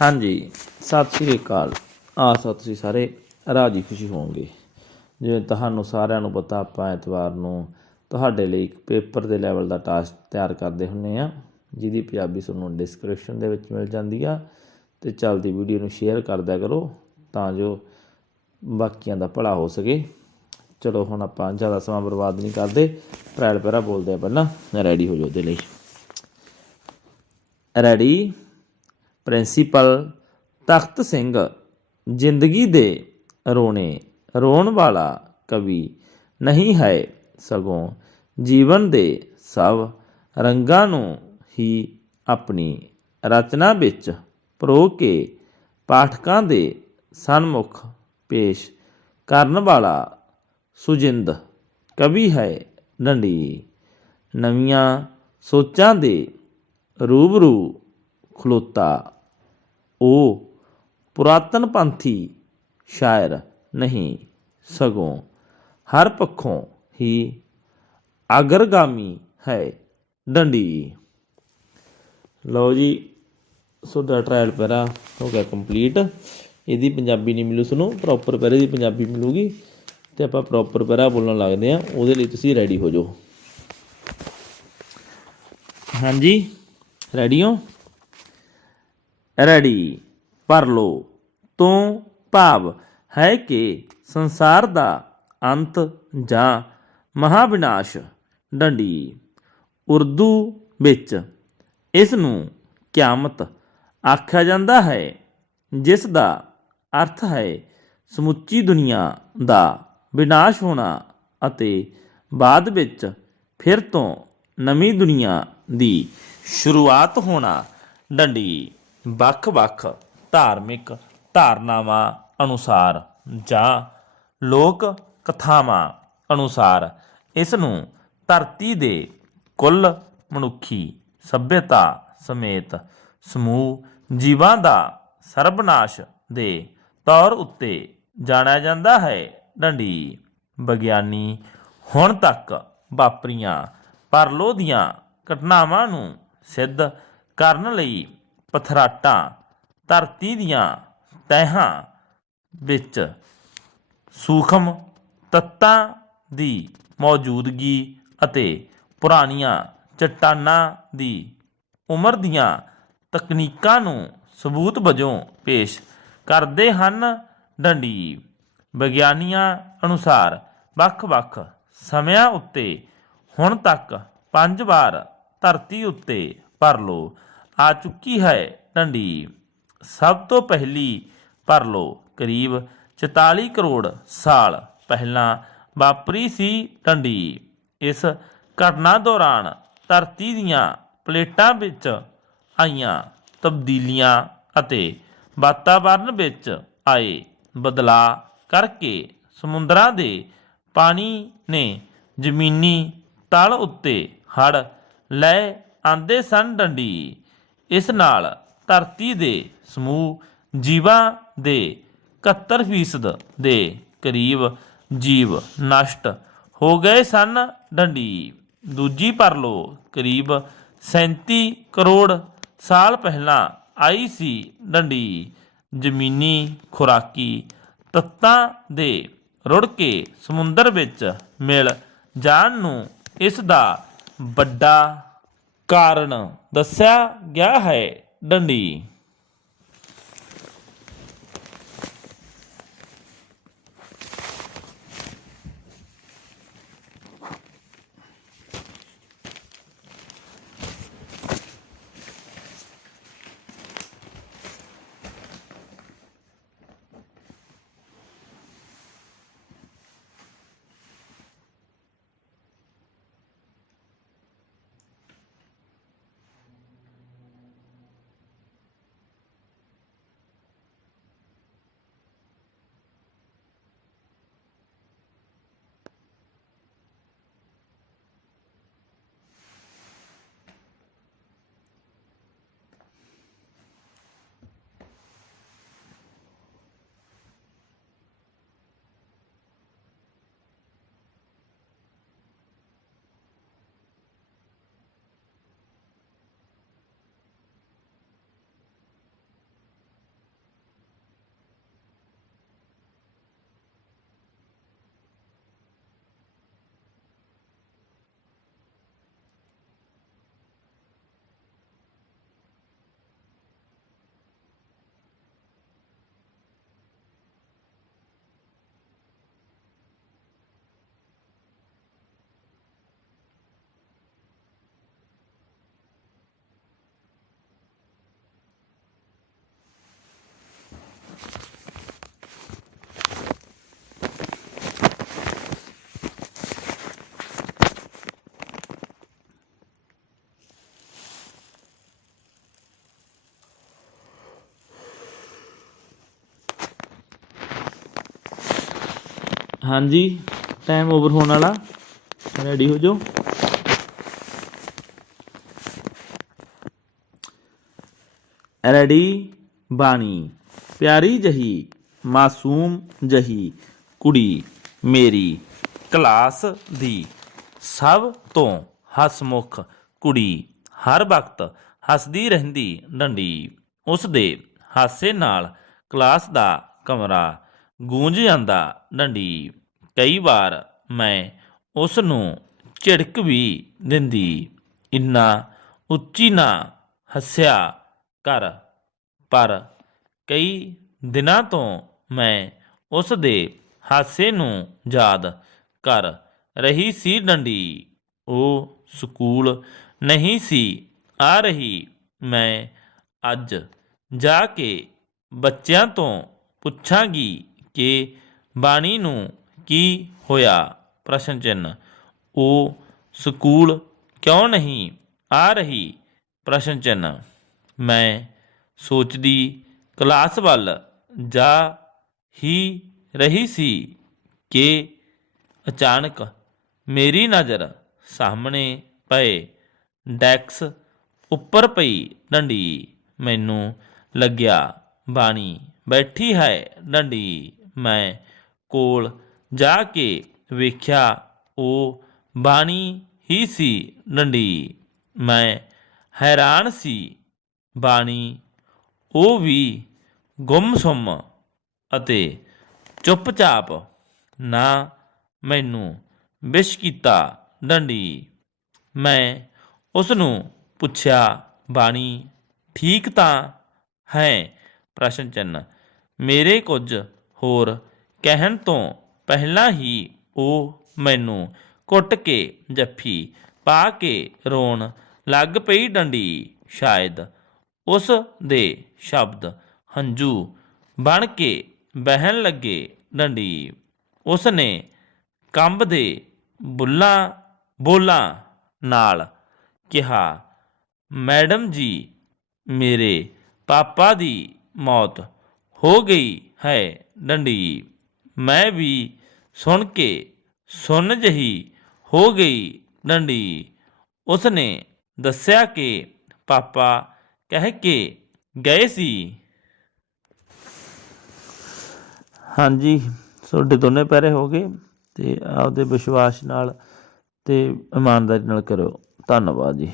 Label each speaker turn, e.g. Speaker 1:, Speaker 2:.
Speaker 1: ਹਾਂਜੀ, ਸਤਿ ਸ੍ਰੀ ਅਕਾਲ। ਆਸ ਆ ਤੁਸੀਂ ਸਾਰੇ ਰਾਜੀ ਖੁਸ਼ੀ ਹੋਵੋਗੇ। ਜਿਵੇਂ ਤੁਹਾਨੂੰ ਸਾਰਿਆਂ ਨੂੰ ਪਤਾ, ਆਪਾਂ ਐਤਵਾਰ ਨੂੰ ਤੁਹਾਡੇ ਲਈ ਇੱਕ ਪੇਪਰ ਦੇ ਲੈਵਲ ਦਾ ਟਾਸਕ ਤਿਆਰ ਕਰਦੇ ਹੁੰਨੇ ਆ, ਜਿਹਦੀ ਪੰਜਾਬੀ ਤੁਹਾਨੂੰ ਡਿਸਕ੍ਰਿਪਸ਼ਨ ਦੇ ਵਿੱਚ ਮਿਲ ਜਾਂਦੀ ਆ ਤੇ ਚੱਲਦੀ ਵੀਡੀਓ ਨੂੰ ਸ਼ੇਅਰ ਕਰਦਿਆ ਕਰੋ ਤਾਂ ਜੋ ਬਾਕੀਆਂ ਦਾ ਭਲਾ ਹੋ ਸਕੇ। ਚਲੋ, ਹੁਣ ਆਪਾਂ ਜ਼ਿਆਦਾ ਸਮਾਂ ਬਰਬਾਦ ਨਹੀਂ ਕਰਦੇ। ਪ੍ਰੈਲ ਪੈਰਾ ਬੋਲਦੇ ਆ ਪਹਿਲਾਂ। ਰੈਡੀ ਹੋ ਜਾਓ ਦੇ ਲਈ। ਰੈਡੀ ਪ੍ਰਿੰਸੀਪਲ ਤਖਤ ਸਿੰਘ ਜ਼ਿੰਦਗੀ ਦੇ ਰੋਣੇ, ਰੋਣ ਵਾਲਾ ਕਵੀ ਨਹੀਂ ਹੈ ਸਗੋਂ ਜੀਵਨ ਦੇ ਸਭ ਰੰਗਾਂ ਨੂੰ ਹੀ ਆਪਣੀ ਰਚਨਾ ਵਿੱਚ ਪਰੋ ਕੇ ਪਾਠਕਾਂ ਦੇ ਸਨਮੁਖ ਪੇਸ਼ ਕਰਨ ਵਾਲਾ ਸੁਜਿੰਦ ਕਵੀ ਹੈ ਡੰਡੀ ਨਵੀਆਂ ਸੋਚਾਂ ਦੇ ਰੂਬਰੂ ਖਲੋਤਾ ਉਹ ਪੁਰਾਤਨ ਪੰਥੀ ਸ਼ਾਇਰ ਨਹੀਂ, ਸਗੋਂ ਹਰ ਪੱਖੋਂ ਹੀ ਅਗਰਗਾਮੀ ਹੈ ਡੰਡੀ। ਲਓ ਜੀ ਤੁਹਾਡਾ ਟ੍ਰਾਇਲ ਪੈਰਾ ਹੋ ਗਿਆ ਕੰਪਲੀਟ ਇਹਦੀ ਪੰਜਾਬੀ ਨਹੀਂ ਮਿਲੂ ਤੁਹਾਨੂੰ ਪ੍ਰੋਪਰ ਪੈਰੇ ਦੀ ਪੰਜਾਬੀ ਮਿਲੂਗੀ ਤੇ ਆਪਾਂ ਪ੍ਰੋਪਰ ਪੈਰਾ ਬੋਲਣ ਲੱਗਦੇ ਆ ਉਹਦੇ ਲਈ ਤੁਸੀਂ ਰੈਡੀ ਹੋ ਜਾਓ। ਹਾਂਜੀ ਰੈਡੀ ਹੋ? ਰੜੀ ਪਰ ਲੋ ਤੋਂ ਭਾਵ ਹੈ ਕਿ ਸੰਸਾਰ ਦਾ ਅੰਤ ਜਾਂ ਮਹਾਵਿਨਾਸ਼ ਡੰਡੀ। ਉਰਦੂ ਵਿੱਚ ਇਸ ਨੂੰ ਕਿਆਮਤ ਆਖਿਆ ਜਾਂਦਾ ਹੈ, ਜਿਸ ਦਾ ਅਰਥ ਹੈ ਸਮੁੱਚੀ ਦੁਨੀਆ ਦਾ ਵਿਨਾਸ਼ ਹੋਣਾ ਅਤੇ ਬਾਅਦ ਵਿੱਚ ਫਿਰ ਤੋਂ ਨਵੀਂ ਦੁਨੀਆ ਦੀ ਸ਼ੁਰੂਆਤ ਹੋਣਾ ਡੰਡੀ। ਵੱਖ-ਵੱਖ ਧਾਰਮਿਕ ਧਾਰਨਾਵਾਂ ਅਨੁਸਾਰ ਜਾਂ ਲੋਕ ਕਥਾਵਾਂ ਅਨੁਸਾਰ ਇਸ ਨੂੰ ਧਰਤੀ ਦੇ ਕੁੱਲ ਮਨੁੱਖੀ ਸਭਿਅਤਾ ਸਮੇਤ ਸਮੂਹ ਜੀਵਾਂ ਦਾ ਸਰਬਨਾਸ਼ ਦੇ ਤੌਰ ਉੱਤੇ ਜਾਣਿਆ ਜਾਂਦਾ ਹੈ। ਡੰਡੀ ਵਿਗਿਆਨੀ ਹੁਣ ਤੱਕ ਵਾਪਰੀਆਂ ਪਰਲੋ ਦੀਆਂ ਘਟਨਾਵਾਂ ਨੂੰ ਸਿੱਧ ਕਰਨ ਲਈ ਪਥਰਾਟਾਂ, ਧਰਤੀ ਦੀਆਂ ਤਹਿਾਂ ਵਿੱਚ ਸੂਖਮ ਤੱਤਾਂ ਦੀ ਮੌਜੂਦਗੀ ਅਤੇ ਪੁਰਾਣੀਆਂ ਚਟਾਨਾਂ ਦੀ ਉਮਰ ਦੀਆਂ ਤਕਨੀਕਾਂ ਨੂੰ ਸਬੂਤ ਵਜੋਂ ਪੇਸ਼ ਕਰਦੇ ਹਨ। ਡੰਡੀ ਵਿਗਿਆਨੀਆਂ ਅਨੁਸਾਰ ਵੱਖ-ਵੱਖ ਸਮਿਆਂ ਉੱਤੇ ਹੁਣ ਤੱਕ ਪੰਜ ਵਾਰ ਧਰਤੀ ਉੱਤੇ ਪਰਲੋ ਆ ਚੁੱਕੀ ਹੈ ਡੰਡੀ। ਸਭ ਤੋਂ ਪਹਿਲੀ ਭਰ ਪਰਲੋ ਕਰੀਬ 44 ਕਰੋੜ ਸਾਲ ਪਹਿਲਾਂ ਵਾਪਰੀ ਸੀ ਡੰਡੀ। ਇਸ ਘਟਨਾ ਦੌਰਾਨ ਧਰਤੀ ਦੀਆਂ ਪਲੇਟਾਂ ਵਿੱਚ ਆਈਆਂ ਤਬਦੀਲੀਆਂ ਅਤੇ ਵਾਤਾਵਰਣ ਵਿੱਚ ਆਏ ਬਦਲਾਅ ਕਰਕੇ ਸਮੁੰਦਰਾਂ ਦੇ ਪਾਣੀ ਨੇ ਜ਼ਮੀਨੀ ਤਲ ਉੱਤੇ ਹੜ ਲੈ ਆਂਦੇ ਸਨ ਡੰਡੀ। ਇਸ ਨਾਲ ਧਰਤੀ ਦੇ ਸਮੂਹ, ਜੀਵਾਂ ਦੇ 71% ਦੇ ਕਰੀਬ ਜੀਵ ਨਸ਼ਟ ਹੋ ਗਏ ਸਨ। ਡੰਡੀ, ਦੂਜੀ ਪਰਲੋ ਕਰੀਬ 37 ਕਰੋੜ ਸਾਲ ਪਹਿਲਾਂ ਆਈ ਸੀ ਡੰਡੀ। ਜ਼ਮੀਨੀ ਖੁਰਾਕੀ ਤੱਤਾਂ ਦੇ ਰੁੜ ਕੇ ਸਮੁੰਦਰ ਵਿੱਚ ਮਿਲ ਜਾਣ ਨੂੰ ਇਸ ਦਾ ਵੱਡਾ ਕਾਰਨ ਦੱਸਿਆ ਗਿਆ ਹੈ ਡੰਡੀ। ਹਾਂਜੀ ਟਾਈਮ ਓਵਰ ਹੋਣ ਵਾਲਾ। ਰੈਡੀ ਹੋ ਜਾਓ। ਰੈਡੀ ਬਾਣੀ। ਪਿਆਰੀ ਜਹੀ, ਮਾਸੂਮ ਜਹੀ, ਕੁੜੀ ਮੇਰੀ, ਕਲਾਸ ਦੀ। ਸਭ ਤੋਂ ਹਸਮੁਖ ਕੁੜੀ, ਹਰ ਵਕਤ ਹੱਸਦੀ ਰਹਿੰਦੀ ਡੰਡੀ। ਉਸ ਦੇ ਹਾਸੇ ਨਾਲ ਕਲਾਸ ਦਾ ਕਮਰਾ ਗੂੰਜ ਜਾਂਦਾ ਡੰਡੀ। ਕਈ ਵਾਰ ਮੈਂ ਉਸ ਨੂੰ ਝਿੜਕ ਵੀ ਦਿੰਦੀ। ਇੰਨਾ ਉੱਚੀ ਨਾ ਹੱਸਿਆ ਕਰ। ਪਰ ਕਈ ਦਿਨਾਂ ਤੋਂ ਮੈਂ ਉਸ ਦੇ ਹਾਸੇ ਨੂੰ ਯਾਦ ਕਰ ਰਹੀ ਸੀ ਡੰਡੀ। ਉਹ ਸਕੂਲ ਨਹੀਂ ਸੀ ਆ ਰਹੀ। ਮੈਂ ਅੱਜ ਜਾ ਕੇ ਬੱਚਿਆਂ ਤੋਂ ਪੁੱਛਾਂਗੀ ਕਿ ਬਾਣੀ ਨੂੰ ਕੀ ਹੋਇਆ? ਪ੍ਰਸ਼ਨ ਚਿੰਨ ਉਹ ਸਕੂਲ ਕਿਉਂ ਨਹੀਂ ਆ ਰਹੀ? ਪ੍ਰਸ਼ਨ ਚਿੰਨ ਮੈਂ ਸੋਚਦੀ ਕਲਾਸ ਵੱਲ ਜਾ ਹੀ ਰਹੀ ਸੀ ਕਿ ਅਚਾਨਕ ਮੇਰੀ ਨਜ਼ਰ ਸਾਹਮਣੇ ਪਏ ਡੈਕਸ ਉੱਪਰ ਪਈ ਡੰਡੀ। ਮੈਨੂੰ ਲੱਗਿਆ, ਬਾਣੀ ਬੈਠੀ ਹੈ ਡੰਡੀ। ਮੈਂ ਕੋਲ ਜਾ ਕੇ ਵੇਖਿਆ, ਉਹ ਬਾਣੀ ਹੀ ਸੀ ਡੰਡੀ। ਮੈਂ ਹੈਰਾਨ ਸੀ, ਬਾਣੀ, ਉਹ ਵੀ ਗੁੰਮਸੁੰਮ ਅਤੇ ਚੁੱਪਚਾਪ ਨਾ ਮੈਨੂੰ ਵਿਸ਼ ਕੀਤਾ ਡੰਡੀ। ਮੈਂ ਉਸ ਨੂੰ ਪੁੱਛਿਆ, ਬਾਣੀ ਠੀਕ ਤਾਂ ਹੈ? ਪ੍ਰਸ਼ਨ ਚਿੰਨ ਮੇਰੇ ਕੁਝ ਹੋਰ ਕਹਿਣ ਤੋਂ ਪਹਿਲਾਂ ਹੀ ਉਹ ਮੈਨੂੰ ਕੁੱਟ ਕੇ ਜੱਫੀ ਪਾ ਕੇ ਰੋਣ ਲੱਗ ਪਈ ਡੰਡੀ। ਸ਼ਾਇਦ ਉਸ ਦੇ ਸ਼ਬਦ ਹੰਝੂ ਬਣ ਕੇ ਬਹਿਣ ਲੱਗੇ ਡੰਡੀ। ਉਸ ਨੇ ਕੰਬਦੇ ਬੁੱਲਾਂ, ਬੋਲਾਂ ਨਾਲ ਕਿਹਾ, ਮੈਡਮ ਜੀ, ਮੇਰੇ ਪਾਪਾ ਦੀ ਮੌਤ ਹੋ ਗਈ ਹੈ। ਡੰਡੀ। ਮੈਂ ਵੀ ਸੁਣ ਕੇ ਸੁਣ ਜਹੀ ਹੋ ਗਈ ਡੰਡੀ। ਉਸਨੇ ਦੱਸਿਆ ਕਿ ਪਾਪਾ ਕਹਿ ਕੇ ਗਏ ਸੀ। ਹਾਂਜੀ ਤੁਹਾਡੇ ਦੋਨੇ ਪੈਰੇ ਹੋ ਗਏ ਤੇ ਆਪਦੇ ਵਿਸ਼ਵਾਸ ਨਾਲ ਤੇ ਇਮਾਨਦਾਰੀ ਨਾਲ ਕਰੋ ਧੰਨਵਾਦ ਜੀ।